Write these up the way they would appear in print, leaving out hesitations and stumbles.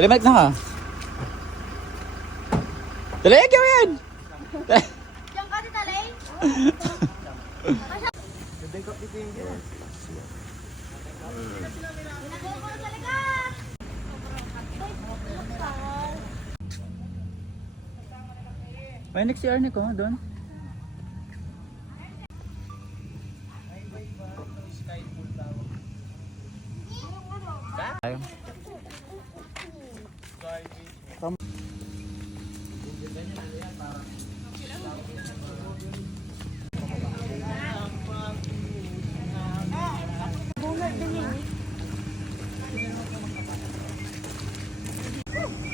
Dali, balik na ka. Dali, gawin! Diyan ka ni Talay? May next year ni ko, doon. Tayo.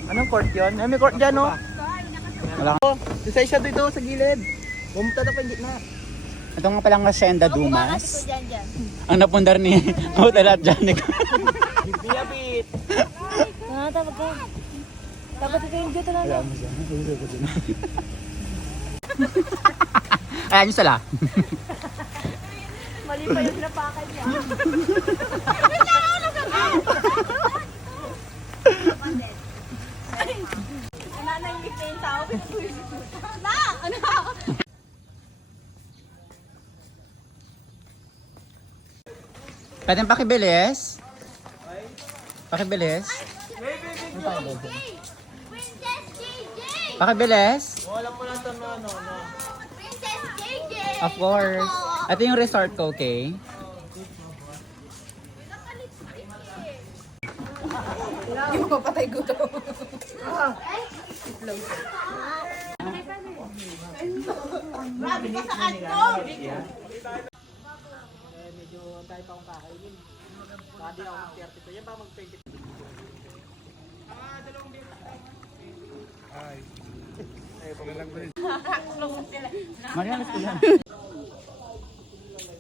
Anong court yun? May court dyan, no? Wala. Isa siya dito sa gilid. Pumunta na pa yung gitna. Ito nga palang Hacienda Dumas. Ang napundar ni Hotel at Janik. Biyabit. Tawag ka. Dapat ito yung dito na lang. Ayan yung sala. Mali pa yung napakan niya. Nanay lift na yung tao. Na! Ano? Pwedeng pakibilis? Pakibilis? Princess JJ! Pakibilis? Wala mo lang ito no. Princess JJ! Of course. Ito yung resort ko, okay? Hindi mo patay guto. Grabe ka sa kanto! Medyo tayo pa akong kakainin. Hindi ako mag-30 to. Yan ba mag-20? Dalawang beer. Ay. Ay, pagalang ko rin. Marianas ko yan.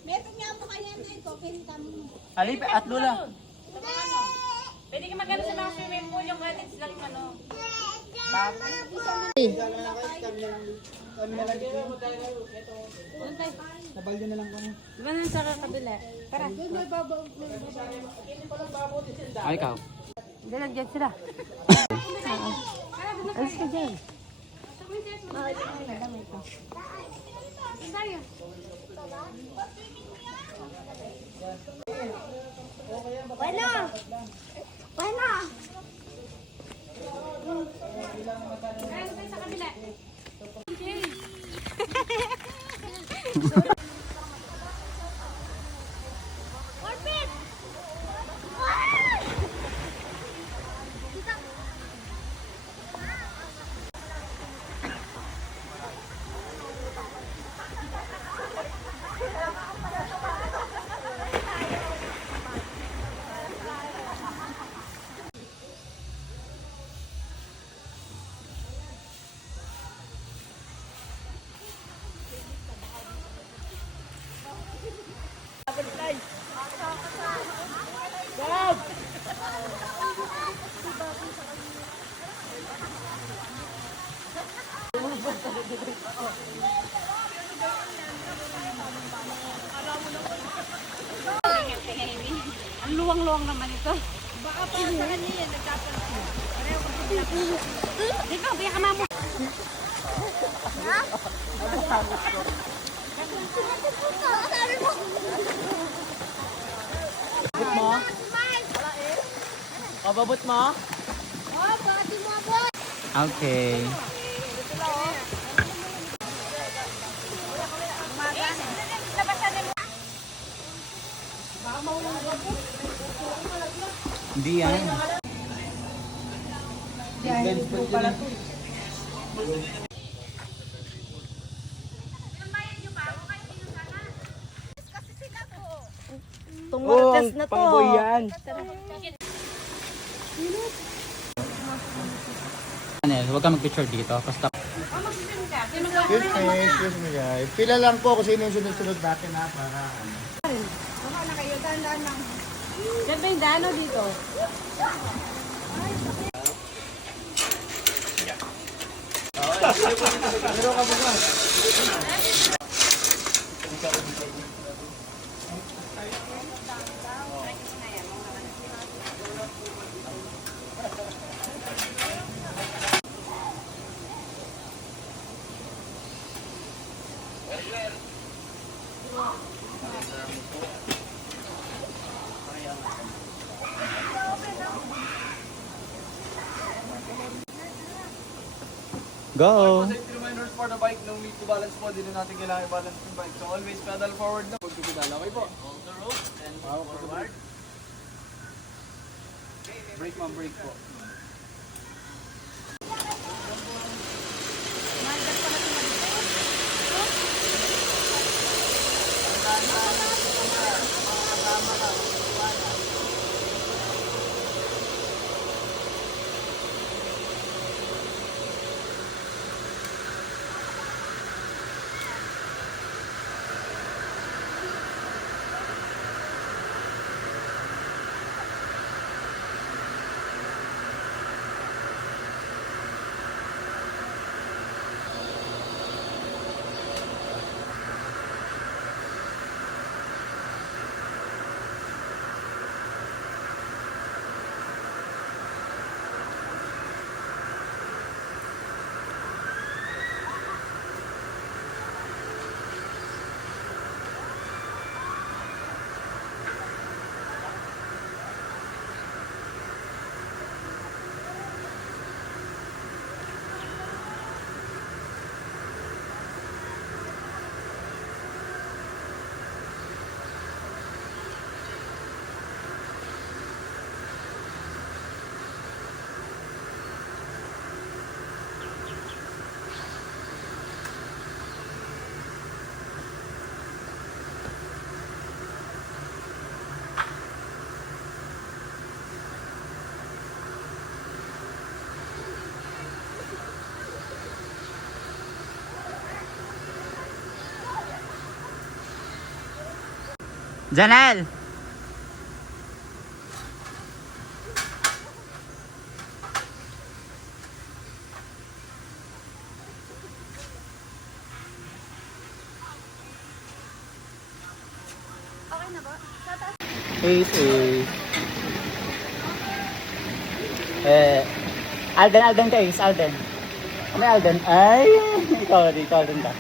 Meron nga mo kaya na ito, pintam mo. Alip at Lula. Pwede ka magano sa mga swimming pool, yung cottage lang ano. Nabalyo na lang kami. Diba nang sa kabila? Tara. Ay, ikaw. Dalag dyan sila. Alis ka dyan. Bueno! Bueno! Sa kabila. Orbit! Ang luwang-luwang naman ito. Baka pa sa kanya yan, nagkapansin. Di ba, biya ka mamo. Sabi mo! Babot mo? O, babot mo? Oh, bakit mo abot? Okay. Hindi yan. Tumulas na to. Pangboy yan. Anel, huwag ka mag-picture dito. Basta Excuse me guys. Pila lang po kung sino yung sunod-sunod natin ha. Para Baka na kayo, dahan-dahan lang. Diyan ba yung dano dito? Pero ka ba? Go! Safety reminders for the bike, no need to balance po. Hindi na natin kailangan i-balance yung bike. So always pedal forward na. Pagpipedal, okay po. Hold the rope and power forward. Brake ma'am, brake po. Janelle! Okay na ba? Tataas. 8A. Alden kayo, Alden. Ano Alden? Ay, ikaw din ka.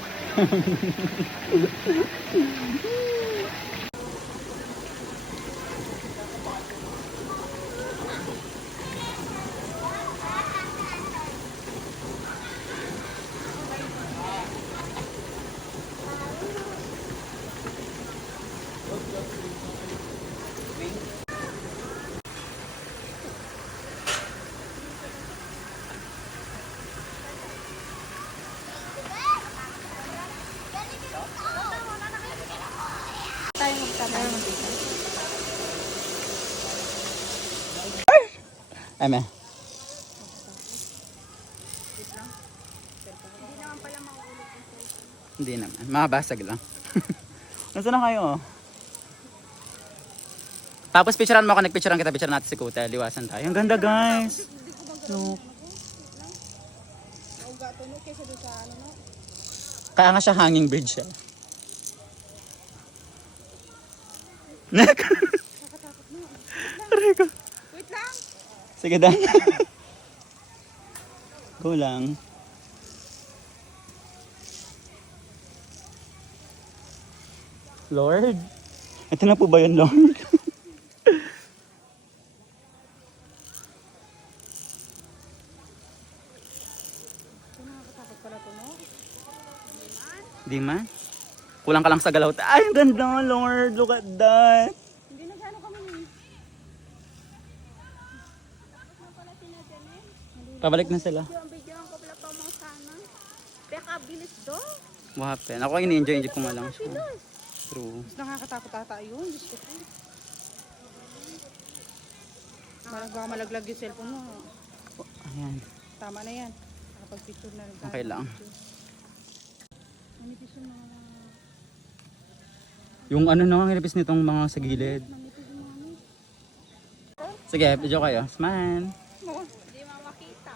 Tayo magtatanong dito. Eme. Hindi naman. Makabasag lang. Nasaan na kayo? Tapos picturean mo ako, nagpicturean kita, picturean natin si Kuta. Liwasan tayo. Ang ganda guys. Look. Kaya nga siya hanging bridge siya. Aray ko. Wait lang. Sige Dan. Go lang. Lord? Ito na po ba yun, Lord? Nakakatakot pala to, no? Di man? Kulang ka lang sa galaw. Ay, ang ganda, Lord. Look at that. Hindi na gano'n kami ni. Pabalik na sila. Yung video ko pala pa mo sana. Beka, bilis do. What happened? Ako ini-enjoy ko nga lang siya. True. Mas nakakatakot ata yun. Diyos ko. Baka malaglag yung cellphone mo. Ayan. Tama na yan. Nakapag-picture na rin. Okay lang. Manipis yung mga... Yung ano na ang nilipis nitong mga sa gilid. Manipis yung mga... Sige, video kayo. Smile. Hindi mamakita.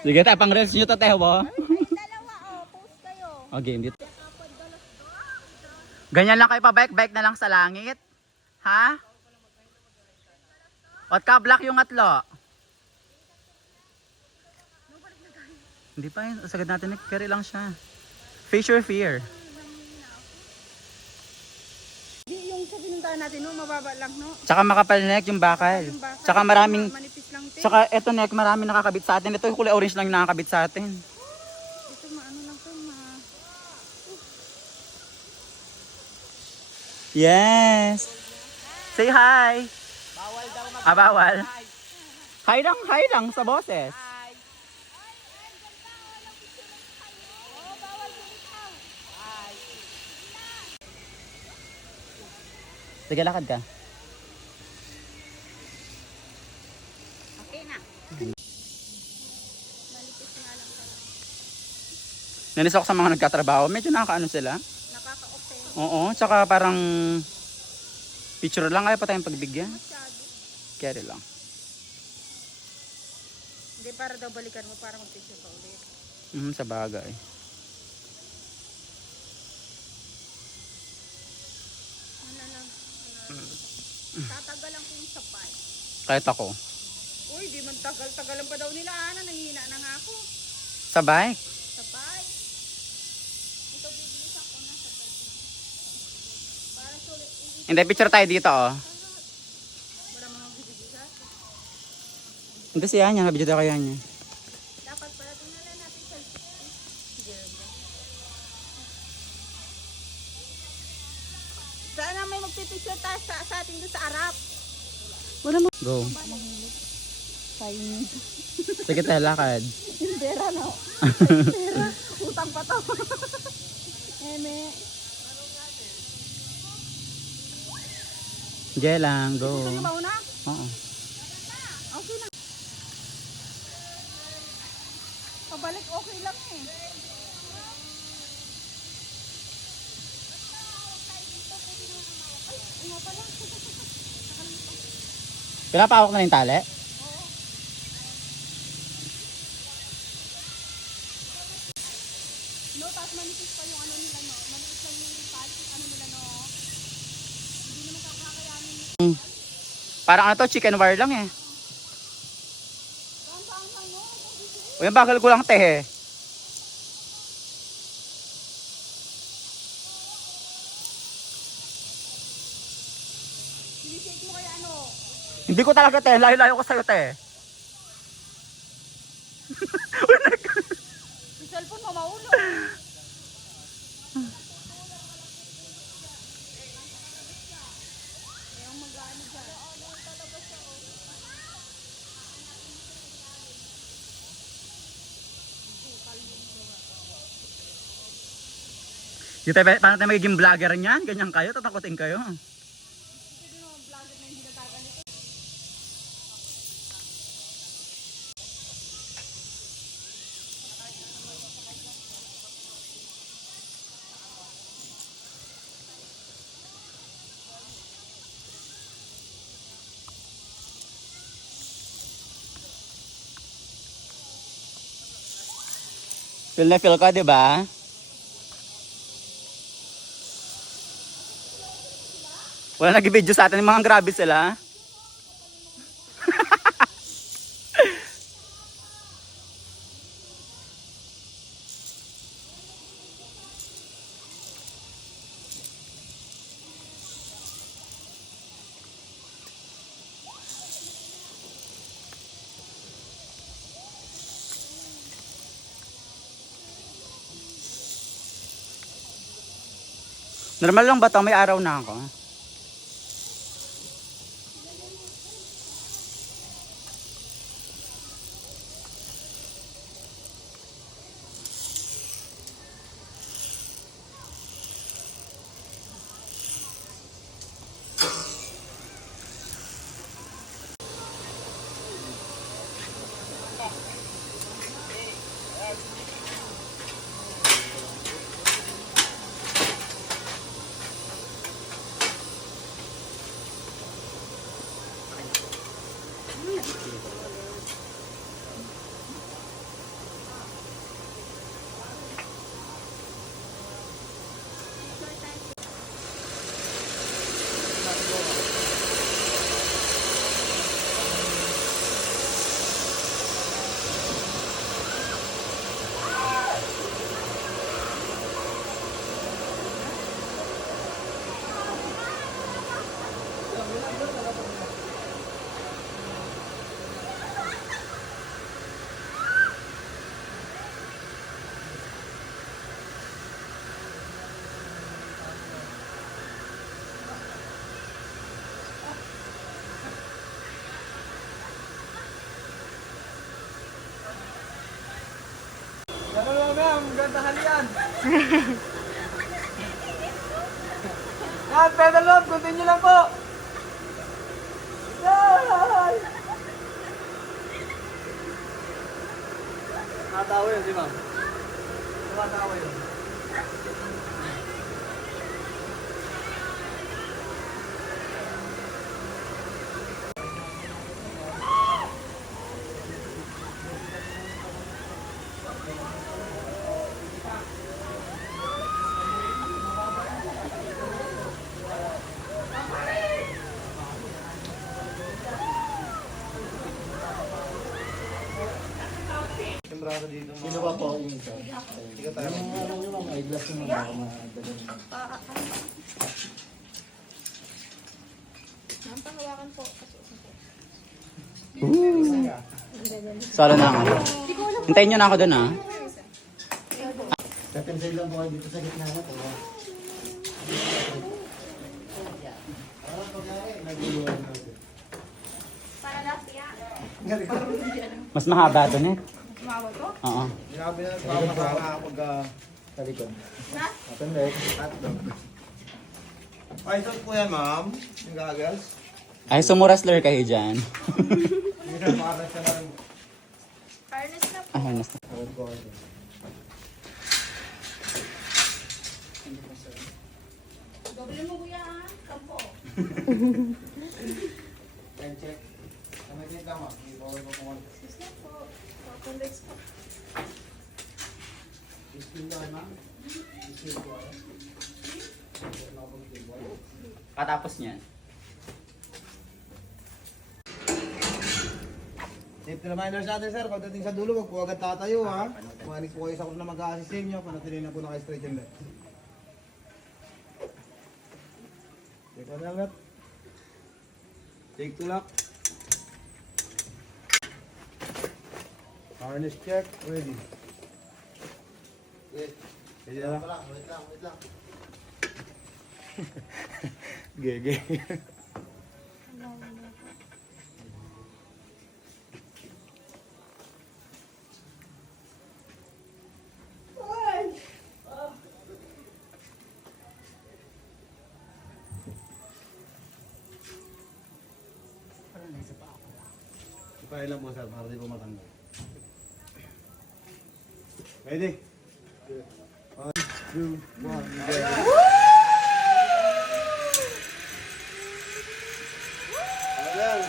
Sige, tayo pang reels nyo to, Teho. Dalawa, post kayo. O, game dito. Ganyan lang kayo pa, bike na lang sa langit. Ha? At ka-block yung atlo. Hindi pa yun. Sagad natin, carry lang siya. Face your fear. Yung sa pinuntahan natin, no, mababa lang, no? Tsaka makapal neck yung bakal. Yung baka, Tsaka maraming manipis lang, te. Tsaka eto Nek, marami nakakabit sa atin. Ito yung kulay orange lang yung nakakabit sa atin. Ito maano lang to, Yes! Say hi! Bawal daw bawal. Hi lang sa boses. Sige, lakad ka. Okay na. Nanis ako sa mga nagkatrabaho. Medyo nakakaano sila. Nakaka-open. Oo, tsaka parang picture lang. Kaya pa tayong pagbigyan. Carry lang. Hindi, para daw balikan mo para mag-picture pa ulit. Sa bagay. Wala lang. Tatagalan ko yung sapay. Kahit ako. Uy, di man tagal-tagalan pa daw nila. Nanghihina na nga ako. Sabay. Sapay. Ito, bibilis ako na sapay. Para sulit. Hindi, picture tayo dito oh. Wala mga bibilis. Hindi siya niya. Nabidyo tayo kaya niya. Dapat pala tingnan natin sa sana may magpipicture tayo sa ating doon sa Arap. Wala mo. Go. Sayang. Sige tayo, lakad. Pera no. Pera. Utang pa to. Eme. Sige lang, go. Gusto niyo mauna? Oo. Okay lang. Pabalik okay lang eh. Pinapawak na rin tali? No, tapos manipis pa yung ano nila no. Manipis lang yung palik ano nila no. Hindi naman kakakayanin. Parang ano to, chicken wire lang eh. O yung bakal ko lang te eh. Sinisik mo kaya ano? Hindi ko talaga te, layo-layo ko sa'yo te. Yung cellphone mo maulo. Yung mag-ano dyan. Yung tayo, paano tayo magiging vlogger niyan? Ganyan kayo, tatakutin kayo. Feel na feel ka, di ba? Wala nag-video sa atin, yung mga grabe sila. Normal lang ba ito? May araw na ako. Gandahal yan. Yan, pedal up. Continue lang po. Yan! Nakatawa yun, di ba? Nakatawa yun. Sino ba po yung isa? Yung eyeglass yung mga madali. Ma'am, pahawakan po. Solo na ako. Hintayin nyo na ako doon, ah. Tatensay lang po kayo dito sa gitna na to. Para last yan. Mas mahaba to, net. Tumawa to? Oo. Sinabi na nagpapakaka pag sa likod. Na? Atendek. Ay, ito po yan, ma'am. Yung goggles. Ay, sumurasler kayo dyan. Minsan, makakas ka na rin. Harness na po. Ah, harness na. Tawad ko kayo. Doble mo kuya ah. Kampo. Time check. Kamagit lang, ma'am. May bawal ko kung Sis na po. Convex po. Iskin lang, ma'am. Iskin ko. Katapos niyan. Safety reminders natin, sir. Pagdating sa dulo, wag po agad tatayo, ha? Kumanik po kayo sa kung na mag-a-assist sa inyo. Panatili na po na kayo straight and left. Take one lang, left. Take two lock. Harness check. Ready. Wait. Ready na lang. Wait lang. Gege. Ipahin lang po, sir, para di po matanggal. Ready? 1, 2, 1, go! Ayan.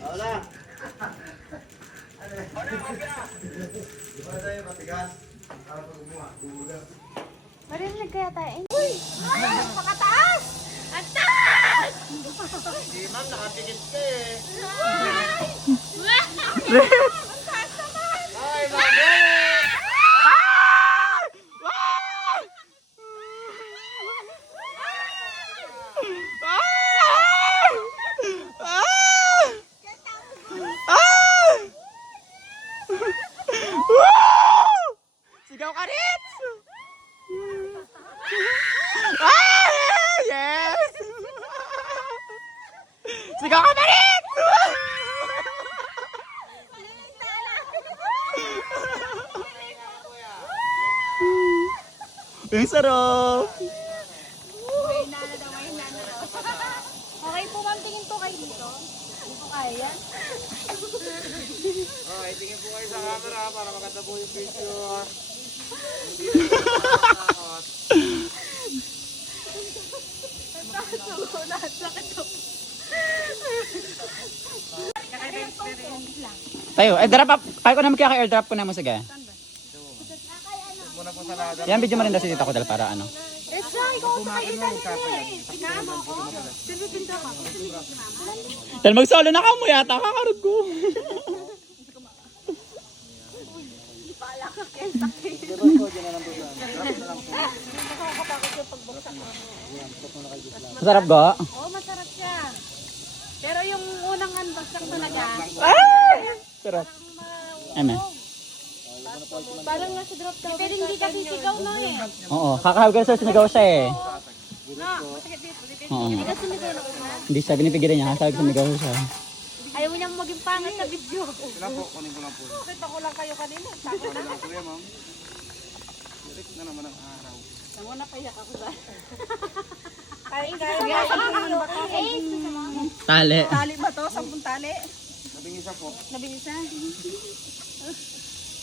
Wala. Di ba tayo matigas? Para pag umuha, bubugas. Marinig kaya tayo. Uy! Ay! Pakataas! Ang taas! Di ma'am, nakatikit ka eh. Ay! Ang taas naman! Ay, mami! Sigaw ka rin! Ah! Yes! Sigaw ka na rin! Ang sarap! May nana daw, may nana daw. Okay po ma'am, tingin po kayo dito. Hindi po kaya. Okay, tingin po kayo sa camera para maganda po yung picture. Tayo, drop up. Kaya ko na magkaka-airdrop ko na mo sige. Muna po sa lahat. Yan, video mo rin si Tita Kodel para ano. Etsa, ikaw sa kayo Tingnan mo ko. Silipinta ka. Dahil mag-solo na ka mo yata, kakarog ko. Hindi pa ala ka kaya sakit. Diba po, dyan na lang po sa ano. Drop na lang po. Nakakatakot yung pagbuksan mo. Masarap go? Oo, masarap siya. Pero yung unang unboxing talaga, Sarap. Ano? parang nasa drop daw. Pero hindi kasi sigaw na eh. Oo, kakahawag ka sa sinigaw siya eh. No, masakit dito. Oo. Hindi kasi sumigaw na una. Hindi siya, binipigilan niya, kakahawag sinigaw siya. Ayaw mo niyang maging pangit sa video. Sila po, kunin ko lang po. Kita ko lang kayo kanina. Tako na. Kuya, ma'am. Direk na naman ang araw. Tango na payak ako sa. Kain. Eh, Tali. tali ba to? 10 tali? Nabingisa po. Nabingisa?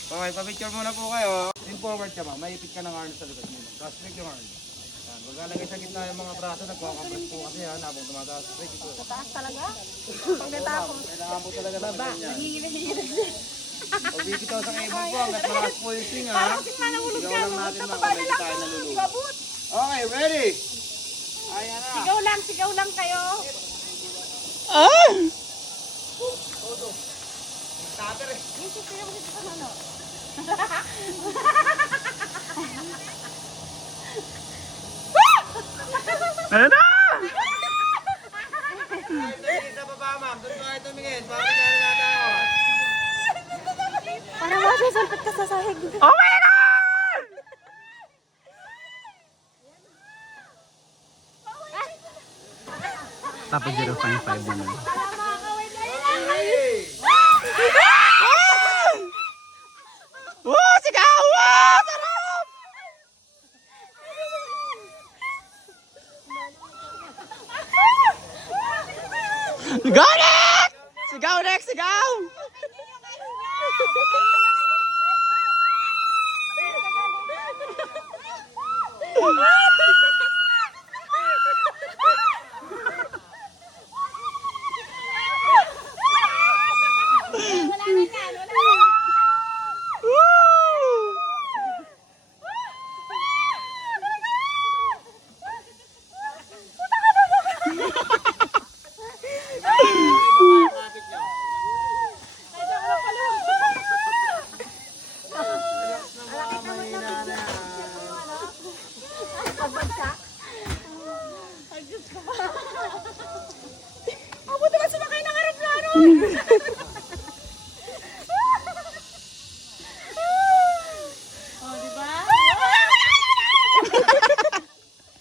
Okay, pa-picture muna po kayo. In forward ka, ma'am. Maipit ka ng harness sa likod mo. Tapos straight yung harness. Yan. Maglalagay sa gitna yung mga braso. Nagkakapress po kasi yan. Habang tumataas straight ito. Taas talaga? Pagkatapos. Kailangan po talaga ng ganyan. Nanginginig. Pag bibitaw sa kaibon po, hanggat malakas po yung swing, ha? Parang kasi manahulog ka. Sigaw lang natin, ma'am. Baba na Hindi lang tayo to. nalulunod. Babut. Okay, ready? Ayan na. Sigaw lang kayo. Ah! Tater eh. Isip kayo kasi sa ano. Ano na? Tumingin sa baba, ma'am. Doon tayo tumingin. Bakit tayo natatawa? Parang masusulpot ka sa sahig. Oh my God! Tapos 0.5 na lang. Wow! Sigaw! Wow! Sarap! Sigaw next! Sigaw next! Sigaw! Ako naman sumakay ng aeroplano. Oh, di ba?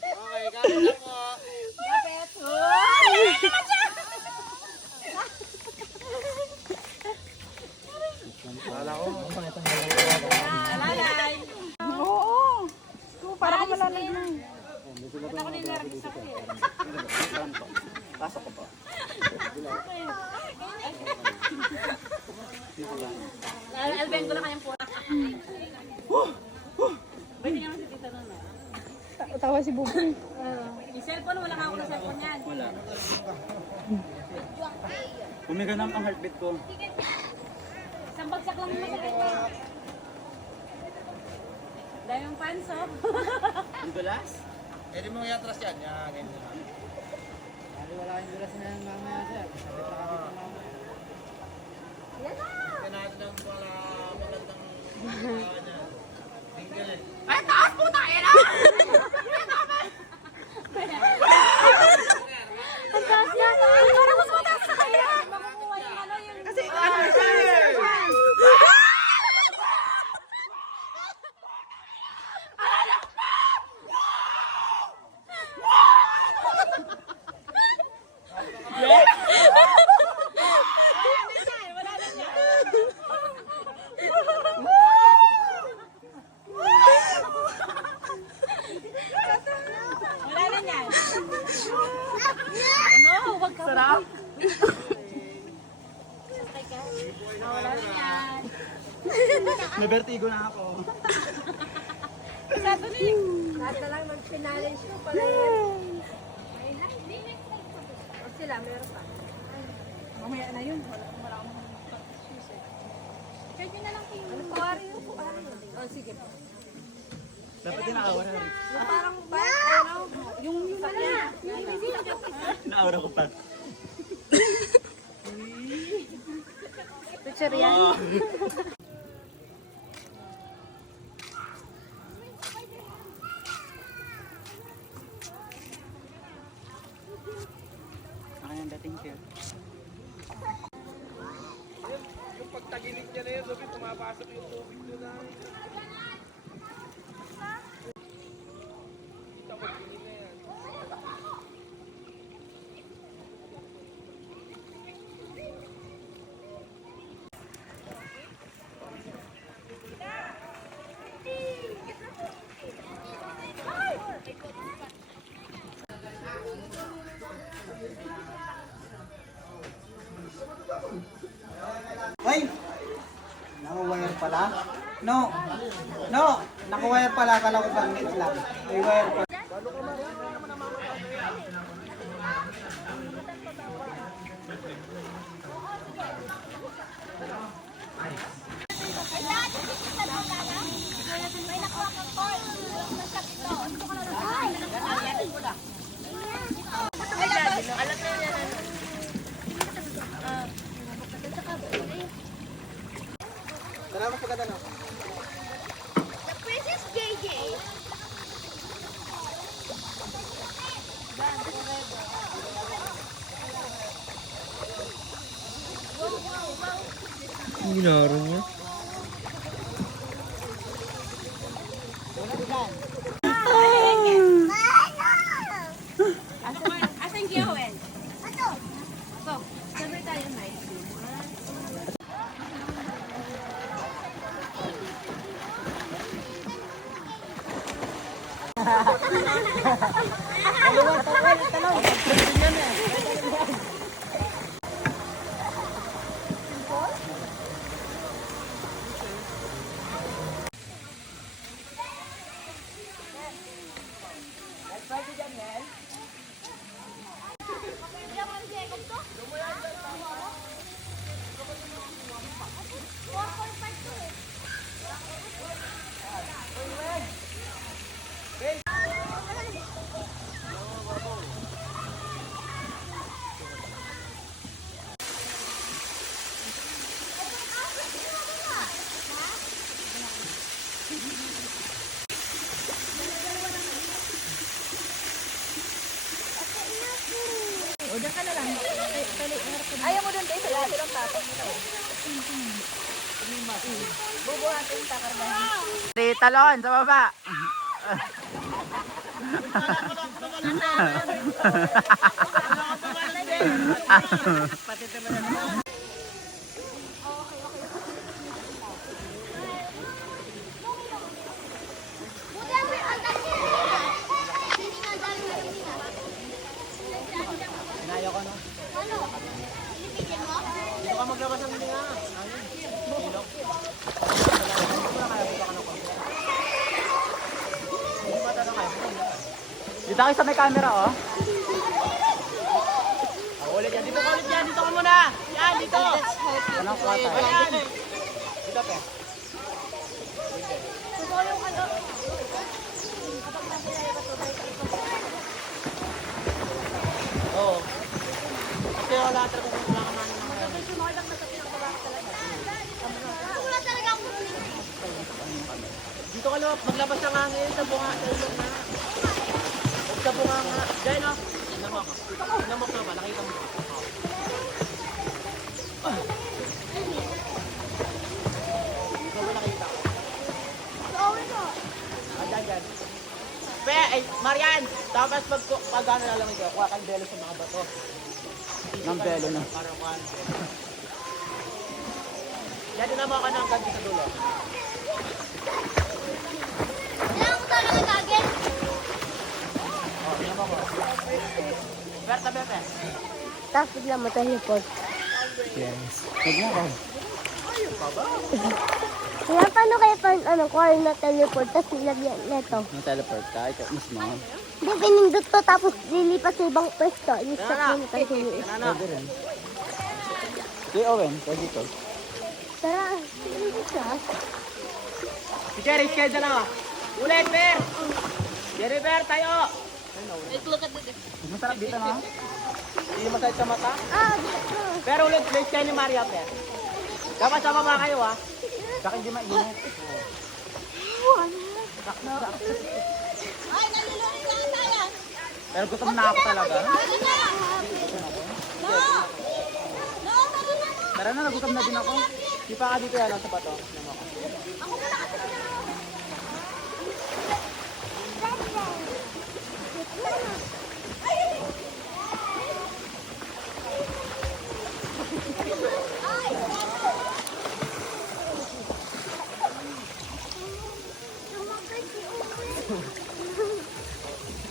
Okay, kapit lang po. Kapit. Wala ko. Alalay. Oo. Parang ako malalay na. Ako din narin sa kuya. Pasok ko po. Alben ko lang kayang pura. Pwede naman si Tita Nono. Tawa si Buboy. Yung cellphone, wala nga ako ng cellphone yan. Wala. Kumiganap ang heartbeat ko. Isang bagsak lang yung masakit mo. Dahil yung fans, oh. Ang dulas? Pwede mo i-atras yan. Yan, ganyan. Wala yung dulas na yung mamaya, sir. Yan na! Natin ang wala magandang tinggal eh. Ay, taas po tayo na! Ang taas na. Parang mas mataas sa kaya. Makukuha yung ano yung... Kasi ano siya. Wala na yan. Ano? Huwag ka. Sarap. Wala na yan. May vertigo na ako. Sato na yun. Lahat na lang mag-finalize ko pala yan. O sila, meron pa. Mamaya na yun. Wala akong shoes eh. Kahit yun na lang kayo. Ano pa rin yung O sige. Dapat din naawa na rin. Yung parang ba? Ano? Yung pala. Naawa ko pa. Picture yan. Senda, thank you. Yung pagtaginig niya na yun, sabi, pumapasok yung tubig doon na. Kita mo, tingin na yan. Ay! Naka-wire pala? No! No! Naka-wire pala. Kala ko bangit lang. May wire pala. Salamat sa ganda no? The Princess JJ. Ginaro mo? Asan yung Giowen? Ano? So, sabi tayo may. Ayaw mo dun tayo sa lahat ng tatay mo. Bubuhatin yung takarbahan. Di talon sa baba. Inayo ko no. Ano? Pinipigyan mo? Dito ka maglabas ng hininga. Dito kayo sa may camera oh. Ulit yan. Dito ka ulit yan. Dito ka muna. Yan, dito. Anong kwata? Yan. Dito pe. Tutulong ka doon. Oo. Kasi wala talaga kung wala ka man. Wala talaga akong Dito ka loob. Maglabas ng hangin sa bunga. Sa ilong na. Huwag sa bunga nga. Diyan o. Namok. Namok na ba? Nakita mo. Ikaw ba nakita ko? Dyan. Pe, ay, Marian! Tapos pag ano lalamig ka, kuha kang belo sa mga bato. Ng belo na. Para kuhaan. Yan din naman ka na hanggang dito dulo. Kailangan ko talaga gagawin. O, yan mo ko. Berta, Pepe. Tapos bigla mo teleport. Yes. Huwag mo ka. Kaya paano kayo pa kuha na teleport tapos nilagyan neto? Nag-teleport ka, ito mismo. Hindi, pinindot to tapos lilipat sa ibang pwesto. Inistat mo na tayo siniis. Pwede rin. Si Owen, pwede to. Tara, pinindot siya. Si Cherry, schedule na. Ulit, Per! Cherry, Per, tayo! Masarap dito, no? Hindi masakit sa mata. Ah, dito. Pero ulit, place kayo ni Maria, Per. Dapat sama mga kayo, ha? Baka hindi mainit. Ay, nalulungin lang tayo. Pero gutom na ako talaga. Sige na. Tara na, nagutom na din ako. Di pa ka dito yan, sa pato.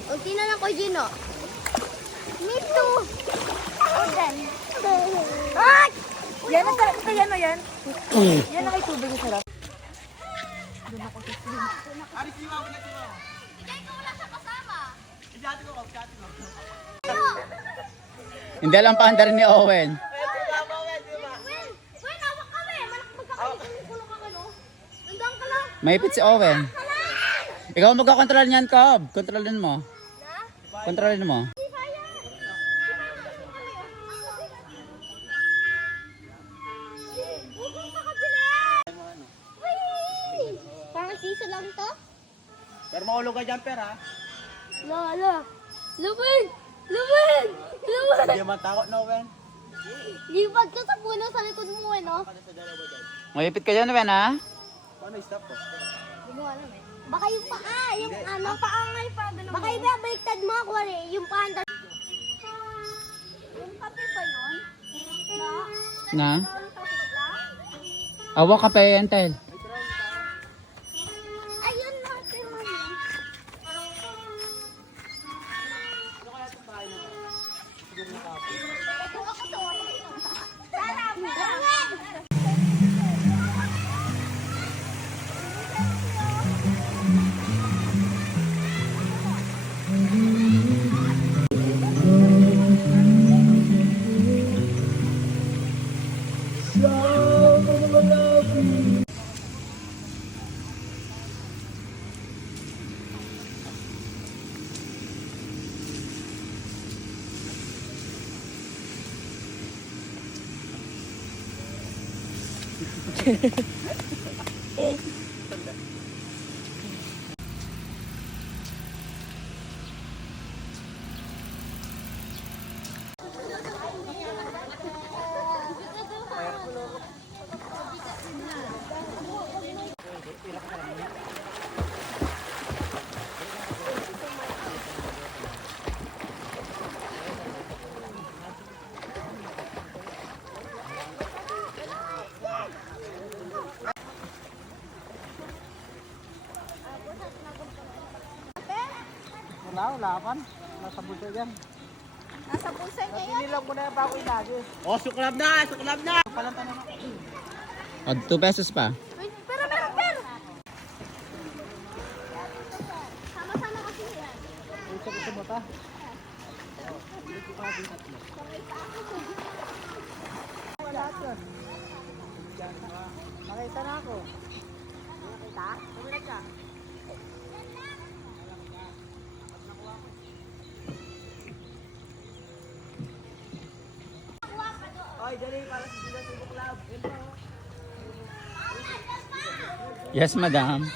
O, tinan ako, Gino. Me too. Ay! Yan ang sarap. Ito yan o yan. Yan ang itubig ang sarap. Hindi alam pa rin ni Owen. Wen, hawak kami. Malak magkakalit yung kulong ka, no? Hanggang ka lang. Maipit si Owen. Ikaw ang magkakontrol niyan, Cobb. Kontrolin mo. Kontrolin mo. Di ba yan? Huwag kang makabilis! Wee! Parang siso lang to? Pero maulog ka dyan, ha? Lala! Lumen! Lumen! Lumen! Hindi man takot na, Owen. Lipad ka sa puno sa likod mo, eh, no? Maipit ka dyan, Owen, ha? Paano i-stop to? Hindi mo alam, eh. Baka yung paa, yung ano. Ang paa nga yung paa. Baka yung baliktad mo, kuwari, yung paa. Yung kape pa yun? No? Na? Yung kape lang? Awa ka pa yan, Tel. Ayun, natin mo yun. Ito ako to. Sarap! Sarap! Wala kan. Nasa bulsa yan. Nasa pusa niya yan. Nilang mo na yung bakoy lagi. Oh, suklab na! Suklab na! O, 2 pesos pa. Pero! Sama-sama kasi yan. Ito mo ta. Nakita na ako. Nakita? Tumulad ka. Oy, dali para sa Sila Subo Club. Yes, madam.